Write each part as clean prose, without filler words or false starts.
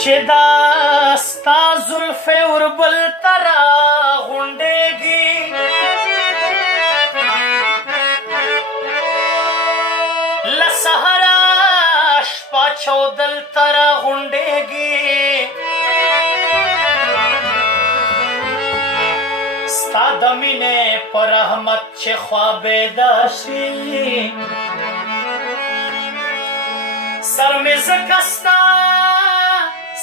چې دا ستا زلفې وربل ته راغونډېږي له سهاره شپه چودل ته راغونډېږي ستا د مینې په رحمت چې خوابېده شي سر مې ځکه ستا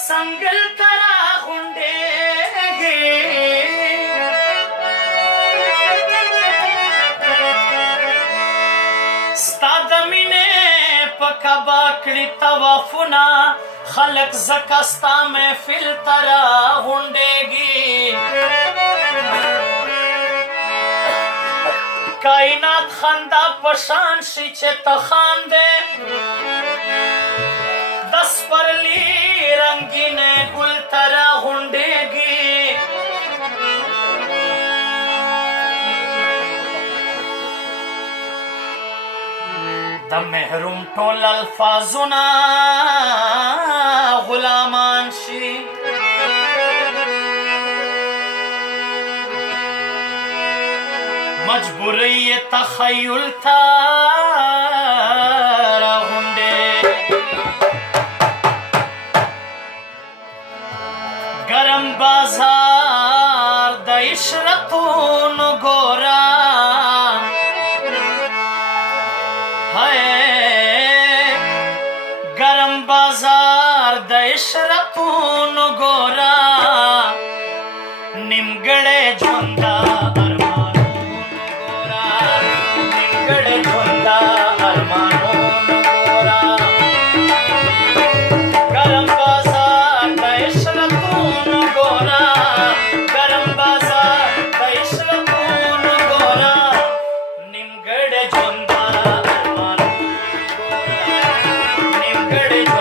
سنګل ته راغونډېږي ستا د مینې په کعبه کړي طوافونه خلک ځکه ستا محفل ته راغونډېږي کائنات خندا په شان شي چې ته خاندې د سپرلي رنګینې ګل ته راغونډېږي د محروم ټول الفاظونه غلامان شي مجبوری تخیل تا راغونډېږي ګرم بازار د عشرتونو ګوره ګرم بازار د عشرتونو ګوره نیمګړی ژونده Get it.